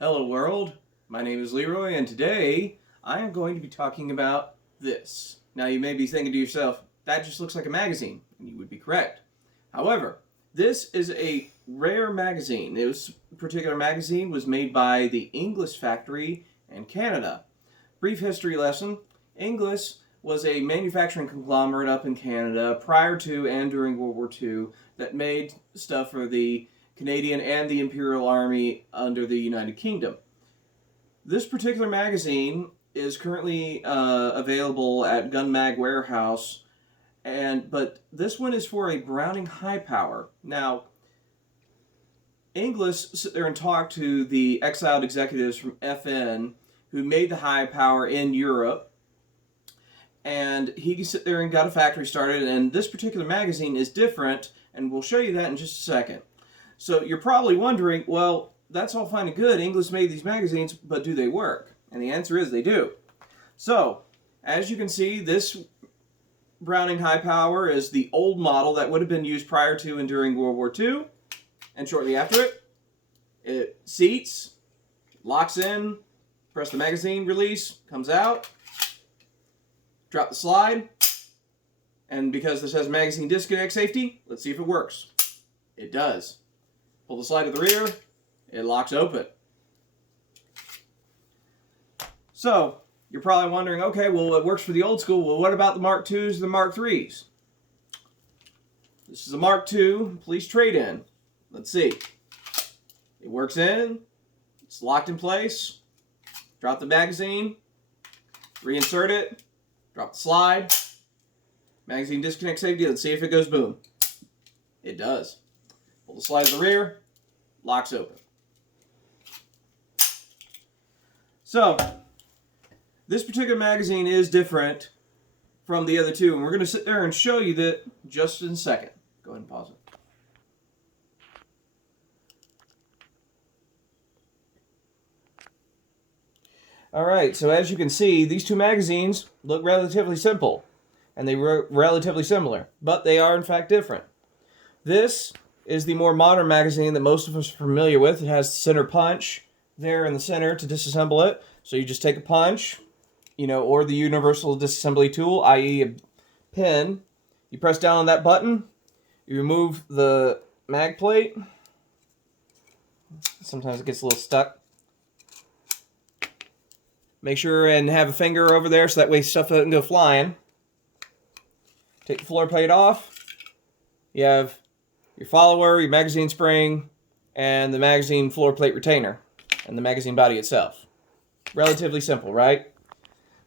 Hello world, my name is Leroy and today I am going to be talking about this. Now you may be thinking to yourself, that just looks like a magazine, and you would be correct. However, this is a rare magazine. This particular magazine was made by the Inglis factory in Canada. Brief history lesson, Inglis was a manufacturing conglomerate up in Canada prior to and during World War II that made stuff for the Canadian and the Imperial Army under the United Kingdom. This particular magazine is currently available at Gun Mag Warehouse, but this one is for a Browning Hi Power. Now, Inglis sit there and talk to the exiled executives from FN who made the Hi Power in Europe, and he sit there and got a factory started, and this particular magazine is different, and we'll show you that in just a second. So you're probably wondering, well, that's all fine and good. Inglis made these magazines, but do they work? And the answer is they do. So, as you can see, this Browning Hi Power is the old model that would have been used prior to and during World War II. And shortly after it, it seats, locks in, press the magazine release, comes out, drop the slide, and because this has magazine disconnect safety, let's see if it works. It does. Pull the slide to the rear, it locks open. So, you're probably wondering, okay, well, it works for the old school. Well, what about the Mark IIs and the Mark IIIs? This is a Mark II police trade-in. Let's see. It works in, it's locked in place, drop the magazine, reinsert it, drop the slide, magazine disconnect safety, let's see if it goes boom. It does. Pull the slide to the rear, locks open. So, this particular magazine is different from the other two, and we're going to sit there and show you that just in a second. Go ahead and pause it. Alright, so as you can see, these two magazines look relatively simple, and they were relatively similar, but they are in fact different. This is the more modern magazine that most of us are familiar with. It has the center punch there in the center to disassemble it. So you just take a punch, or the universal disassembly tool, i.e. a pin. You press down on that button. You remove the mag plate. Sometimes it gets a little stuck. Make sure and have a finger over there so that way stuff doesn't go flying. Take the floor plate off. You have your follower, your magazine spring, and the magazine floor plate retainer, and the magazine body itself. Relatively simple, right?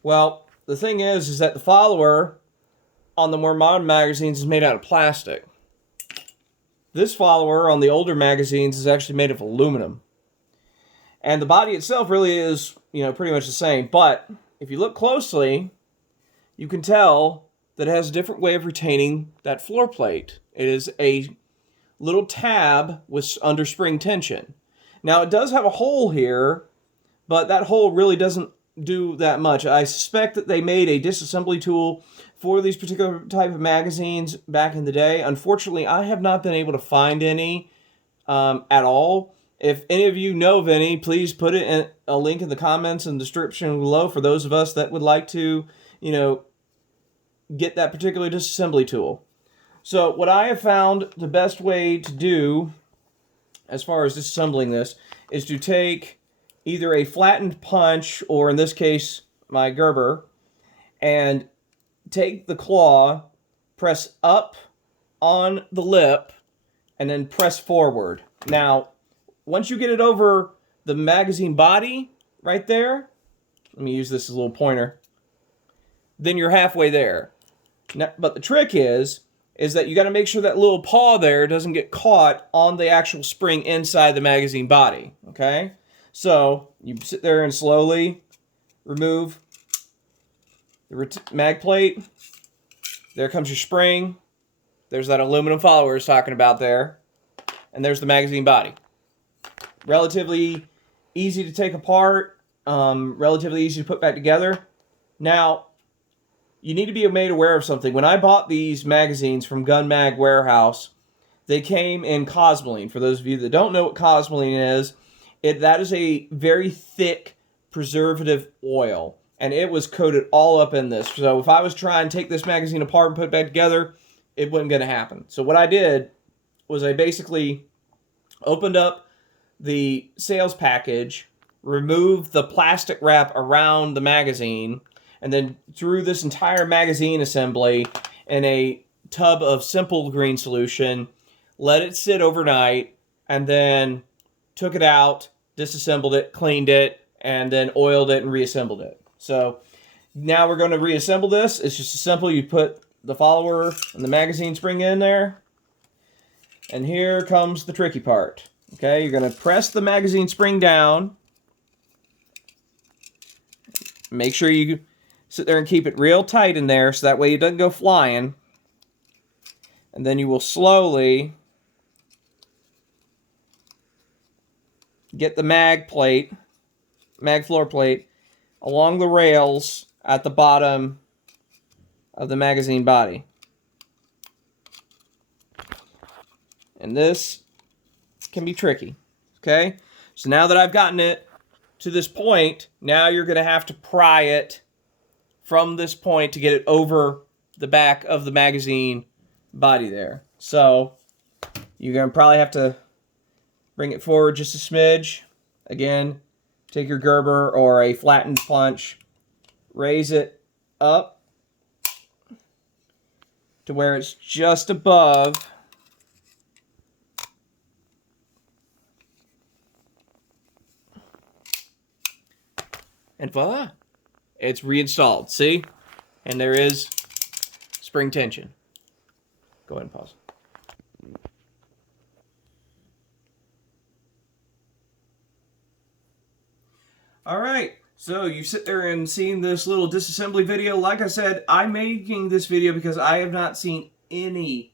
Well, the thing is that the follower on the more modern magazines is made out of plastic. This follower on the older magazines is actually made of aluminum. And the body itself really is, pretty much the same. But if you look closely, you can tell that it has a different way of retaining that floor plate. It is a little tab with under spring tension. Now it does have a hole here, but that hole really doesn't do that much. I suspect that they made a disassembly tool for these particular type of magazines back in the day. Unfortunately, I have not been able to find any at all. If any of you know of any, please put it in a link in the comments and description below for those of us that would like to, get that particular disassembly tool. So what I have found the best way to do as far as disassembling this is to take either a flattened punch, or in this case my Gerber, and take the claw, press up on the lip, and then press forward. Now, once you get it over the magazine body right there, let me use this as a little pointer, then you're halfway there. Now, but the trick is that you got to make sure that little paw there doesn't get caught on the actual spring inside the magazine body, okay? So, you sit there and slowly remove the mag plate. There comes your spring. There's that aluminum follower I was talking about there. And there's the magazine body. Relatively easy to take apart, relatively easy to put back together. Now, you need to be made aware of something. When I bought these magazines from Gun Mag Warehouse, they came in cosmoline. For those of you that don't know what cosmoline is, that is a very thick preservative oil, and it was coated all up in this. So if I was trying to take this magazine apart and put it back together, it wasn't going to happen. So what I did was I basically opened up the sales package, removed the plastic wrap around the magazine, and then threw this entire magazine assembly in a tub of simple green solution, let it sit overnight, and then took it out, disassembled it, cleaned it, and then oiled it and reassembled it. So now we're going to reassemble this. It's just simple. You put the follower and the magazine spring in there, and here comes the tricky part. Okay, you're going to press the magazine spring down. Make sure you sit there and keep it real tight in there so that way it doesn't go flying. And then you will slowly get the mag floor plate, along the rails at the bottom of the magazine body. And this can be tricky, okay? So now that I've gotten it to this point, now you're going to have to pry it from this point to get it over the back of the magazine body there. So you're going to probably have to bring it forward just a smidge. Again, take your Gerber or a flattened punch, raise it up to where it's just above and voila, it's reinstalled. See? And there is spring tension. Go ahead and pause. All right, so you sit there and seen this little disassembly video. Like I said, I'm making this video because I have not seen any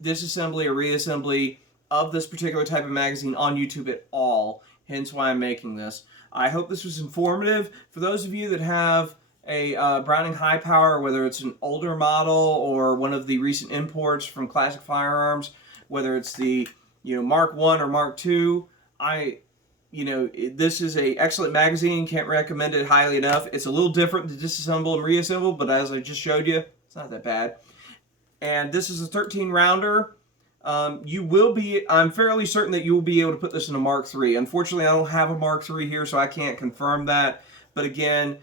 disassembly or reassembly of this particular type of magazine on YouTube at all, hence why I'm making this. I hope this was informative. For those of you that have a Browning Hi Power, whether it's an older model or one of the recent imports from Classic Firearms, whether it's the Mark 1 or Mark 2, this is an excellent magazine. Can't recommend it highly enough. It's a little different to disassemble and reassemble, but as I just showed you, it's not that bad. And this is a 13 rounder. I'm fairly certain that you will be able to put this in a Mark III. Unfortunately, I don't have a Mark III here, so I can't confirm that. But again,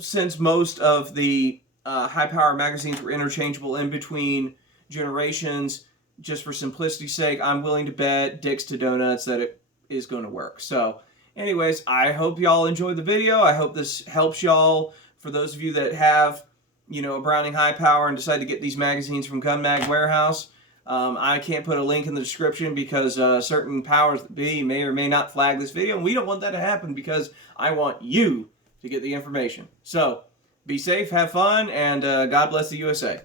since most of the high power magazines were interchangeable in between generations, just for simplicity's sake, I'm willing to bet dicks to donuts that it is going to work. So anyways, I hope y'all enjoyed the video. I hope this helps y'all. For those of you that have a Browning Hi Power and decide to get these magazines from Gun Mag Warehouse, I can't put a link in the description because certain powers that be may or may not flag this video, and we don't want that to happen because I want you to get the information. So be safe, have fun, and God bless the USA.